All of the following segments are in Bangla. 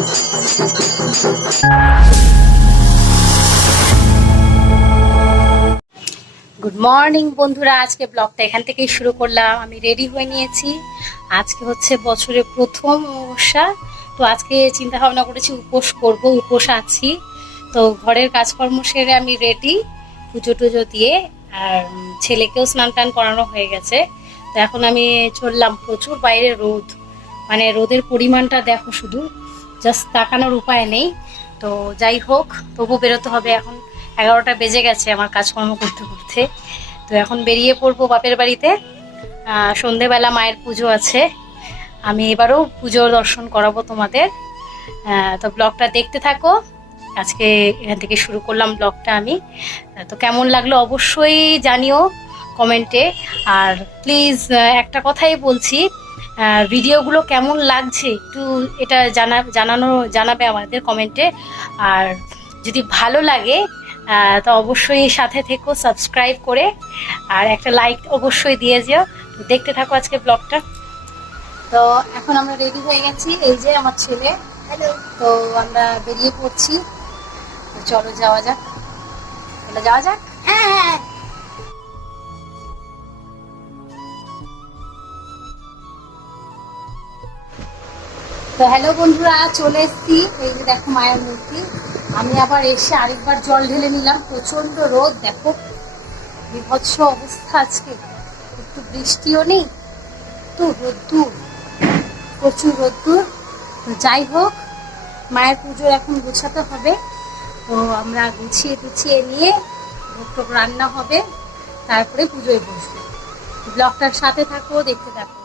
গুড মর্নিং বন্ধুরা, আজকে ব্লগটা এখান থেকেই শুরু করলাম। আমি রেডি হয়ে নিয়েছি। আজকে হচ্ছে বছরের প্রথম অমাবস্যা। তো আজকে চিন্তা ভাবনা করেছি উপোস করব, উপোস আছি। তো ঘরের কাজকর্ম সেরে আমি রেডি, পুজো টুজো দিয়ে। আর ছেলেকেও স্নান টান করানো হয়ে গেছে। তো এখন আমি চললাম। প্রচুর বাইরে রোদ, মানে রোদের পরিমাণটা দেখো, শুধু জাস্ট তাকানোর উপায় নেই। তো যাই হোক, তবু বেরোতে হবে। এখন 11টা বেজে গেছে আমার কাজকর্ম করতে করতে। তো এখন বেরিয়ে পড়বো বাপের বাড়িতে। সন্ধেবেলা মায়ের পুজো আছে। আমি এবারও পুজোর দর্শন করাবো তোমাদের। তো ব্লগটা দেখতে থাকো। আজকে এখান থেকে শুরু করলাম ব্লগটা আমি। তো কেমন লাগলো অবশ্যই জানিও কমেন্টে। আর প্লিজ একটা কথাই বলছি, ভিডিওগুলো কেমন লাগছে একটু এটা জানাবে আমাদের কমেন্টে। আর যদি ভালো লাগে তো অবশ্যই সাথে থেকো সাবস্ক্রাইব করে, আর একটা লাইক অবশ্যই দিয়ে যেও। তো দেখতে থাকো আজকে ব্লগটা। তো এখন আমরা রেডি হয়ে গেছি, এই যে আমার ছেলে। তো আমরা বেরিয়ে পড়ছি। তো চলো যাওয়া যাক, চলো যাওয়া যাক। হ্যাঁ, তো হ্যালো বন্ধুরা, চলে এসেছি। এই যে দেখো মায়ের মূর্তি। আমি আবার এসে আরেকবার জল ঢেলে নিলাম। প্রচন্ড রোদ, দেখো বিভৎস অবস্থা আজকে। একটু বৃষ্টিও নেই, তো রোদ্দুর, প্রচুর রোদ্দুর। তো যাই হোক, মায়ের পুজোর এখন গোছাতে হবে। তো আমরা গুছিয়ে টুছিয়ে নিয়ে ভোগ টোক রান্না হবে, তারপরে পুজোয় বসবো। ব্লগটার সাথে থাকো, দেখতে থাকো।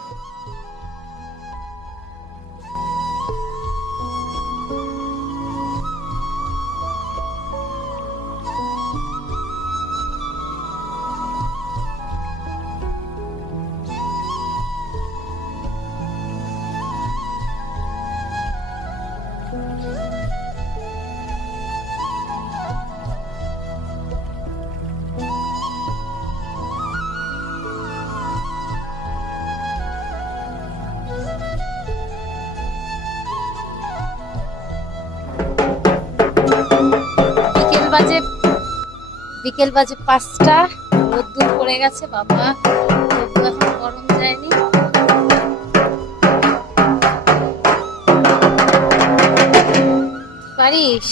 বিকেল বাজে 5টা। রোদ্দুর পড়ে গেছে বাবা, রোদ্দুর এখন গরম যায়নি। পারিস?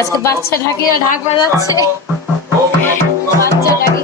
আজকে বাচ্চা ঢাকিরা ঢাক বাজাচ্ছে। বাচ্চা ঢাকি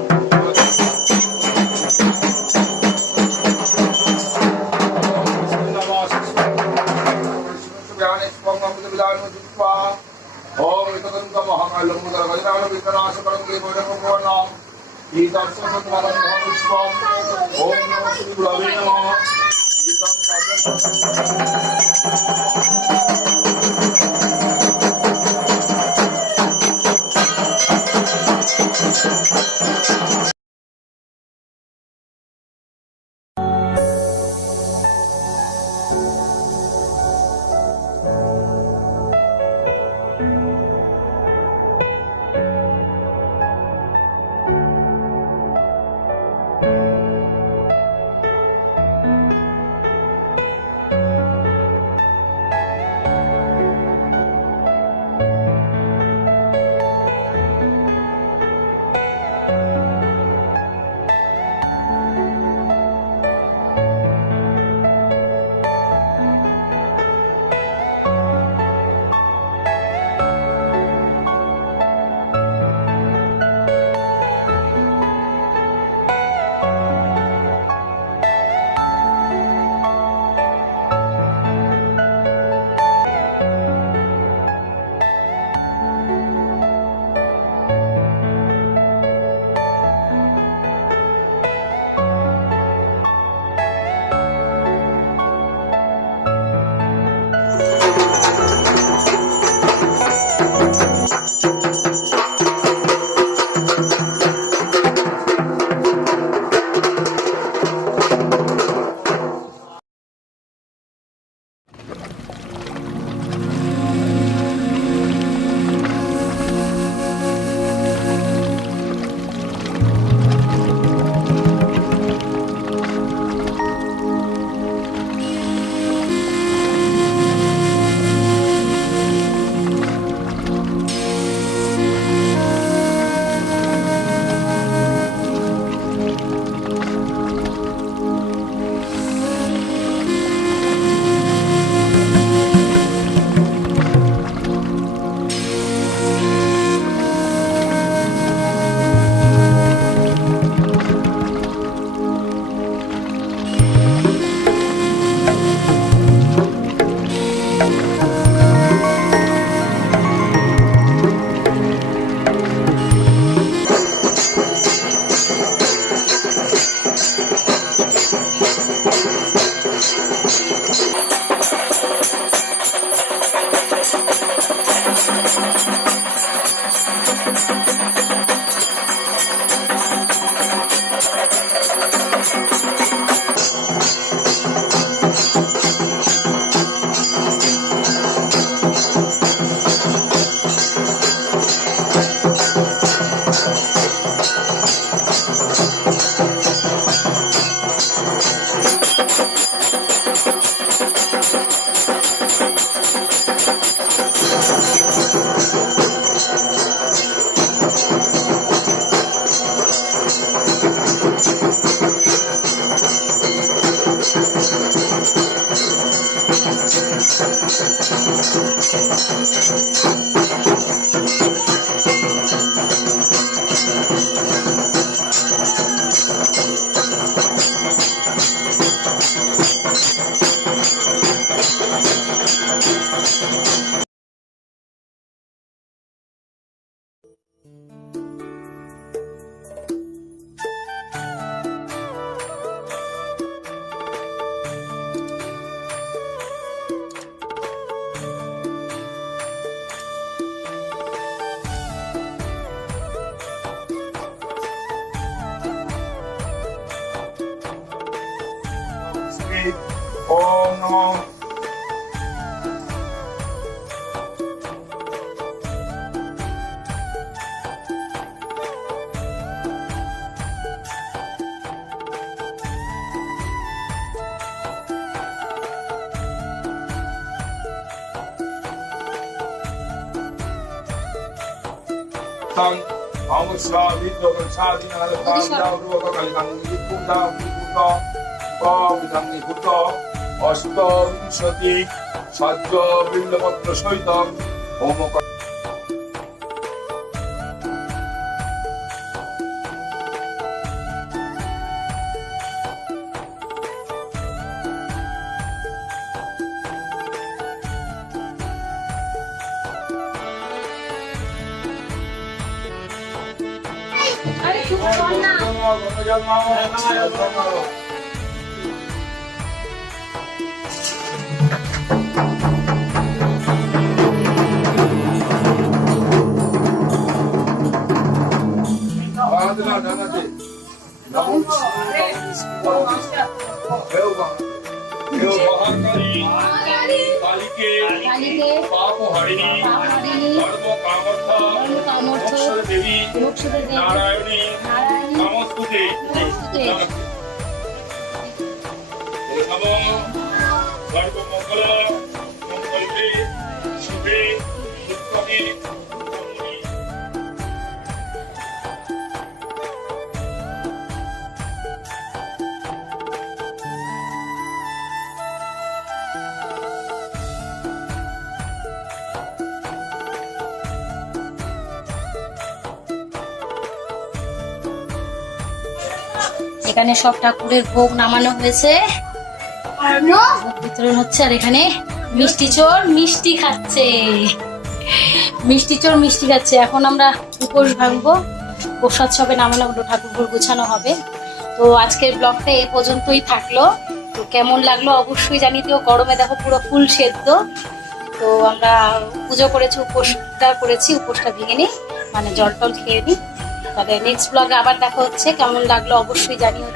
Om Namo Tang Amusla Vidya Prasadi Nalata Rupa Kalikan Vikunda Vikunda Vidamni Buddha Ashta Vishati Sajja Vindapatra Shaitam Om Narayani নমস্তুতে এবং সর্বমঙ্গল মঙ্গলে শিবে উত্তমে এখানে সব ঠাকুরের ভোগ নামানো হয়েছে, ভোগ বিতরণ হচ্ছে। আর এখানে মিষ্টি চোর মিষ্টি খাচ্ছে, এখন আমরা উপোস ভাঙবো, প্রসাদ সবে নামানো হলো, ঠাকুর ভোগ গোছানো হবে। তো আজকের ব্লগটা এই পর্যন্তই থাকলো। তো কেমন লাগলো অবশ্যই জানিও। গরমে দেখো পুরো ফুল সেদ্ধ। তো আমরা পুজো করেছি, উপোসটা ভেঙে নিই, মানে জল টল খেয়ে নিই। তাহলে নেক্সট ব্লগে আবার দেখা হচ্ছে। কেমন লাগলো অবশ্যই জানিও।